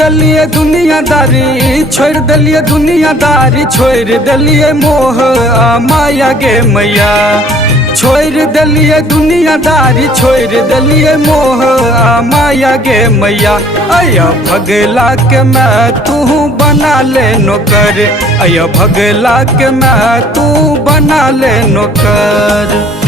दिलिए दुनियादारी, छोड़ दिलिए दुनियादारी, छोड़ दिलिए मोह आ माया गे मैया। छोड़ दिलिए दुनियादारी, छोड़ दिलिए मोह आ माया गे मैया। अया भगला के मैं तू बना ले नौकर, अया भगला के मैं तू बना ले नौकर।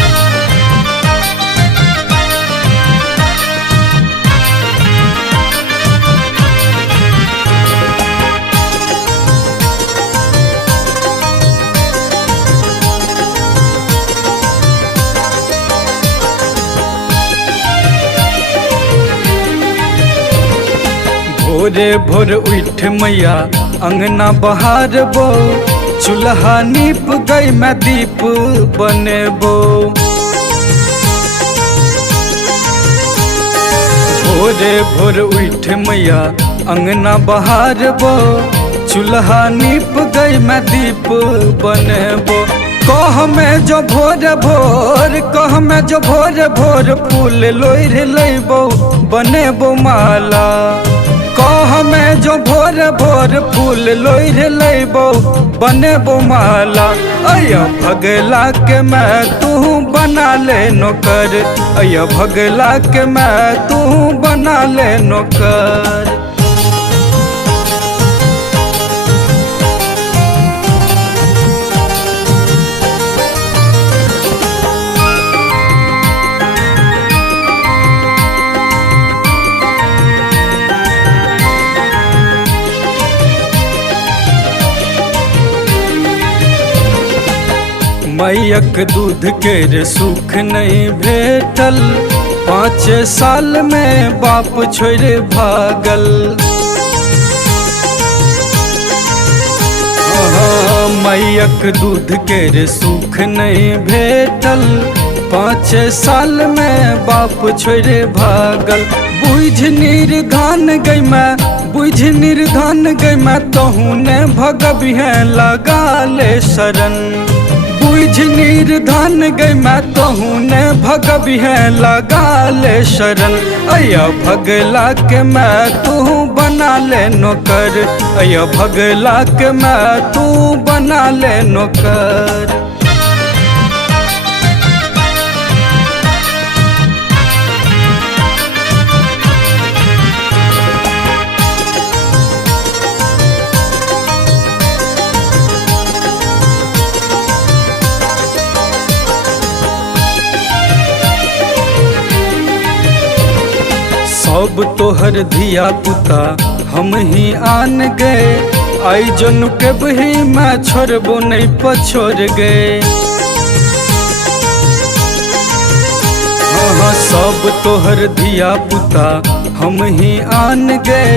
भोरे भोर उठ मैया अंगना बहारबो, चूल्हा नीप गई मैं दीप बनेबो। भोरे भोर उठ मैया अंगना बहारबो, चूल्हा नीप गई मैं दीप बनेबो। कह में जो भोर भोर, कह में जो भोर भोर, फूल लोढ़ लेबो बनेबो माला। कह में जो भोर भोर, फूल लोढ़ लेबो बनेबो माला। अया भगला के मैं तू बना ले नौकर, अया भगला के मैं तू बना ले नौकर। मैयक दूध के रे सुख नहीं भेटल, 5 साल में बाप छोड़ भागल। मैयक दूध के रे सुख नहीं भेटल, 5 साल में बाप छोड़ भागल। बुझ निर्धन गई मैं, बुझ निर्धन गई मैं, तहू ने भगबिहे लगा ले शरण। बुझ निर्धन गई मैं, तहू ने भगबिहे लगा ले शरण। अया भगला के मैं तू बना ले नौकर, अया भगला के मैं तू बना ले नौकर। सब तोहर धिया पुता हम ही आन गए, आई जन के बही मैं छोड़बो नहीं पछोड़ गए। हाँ सब तोहर धिया पुता हम ही आन गए,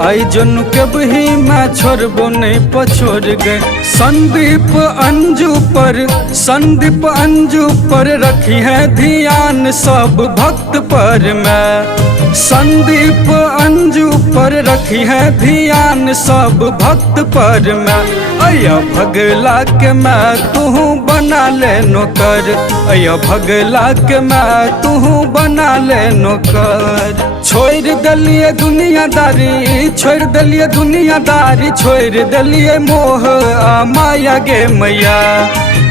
आई जन के बही मैं छोड़बो नहीं पछोड़ गए। संदीप अंजू पर, संदीप अंजू पर रखी है ध्यान सब भक्त पर मैं। संदीप अंजू पर रखी है ध्यान सब भक्त पर मैं। अया भगला के मैं तू बना ले नौकर, अया भगला के मैं तू बना ले नौकर। छोड़ दिलिए दुनियादारी, छोड़ दिलिए दुनियादारी, छोड़ दिलिए मोह आ माया गे मैया।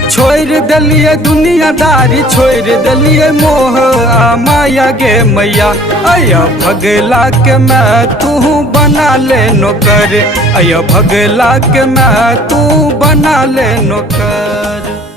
छोड़ दिलिए दुनियादारी, छोड़ दिलिए मोह आ माया गे मैया। अया भगला के मैं तू बना ले नौकर, अया भगला के मैं तू बना ले नौकर।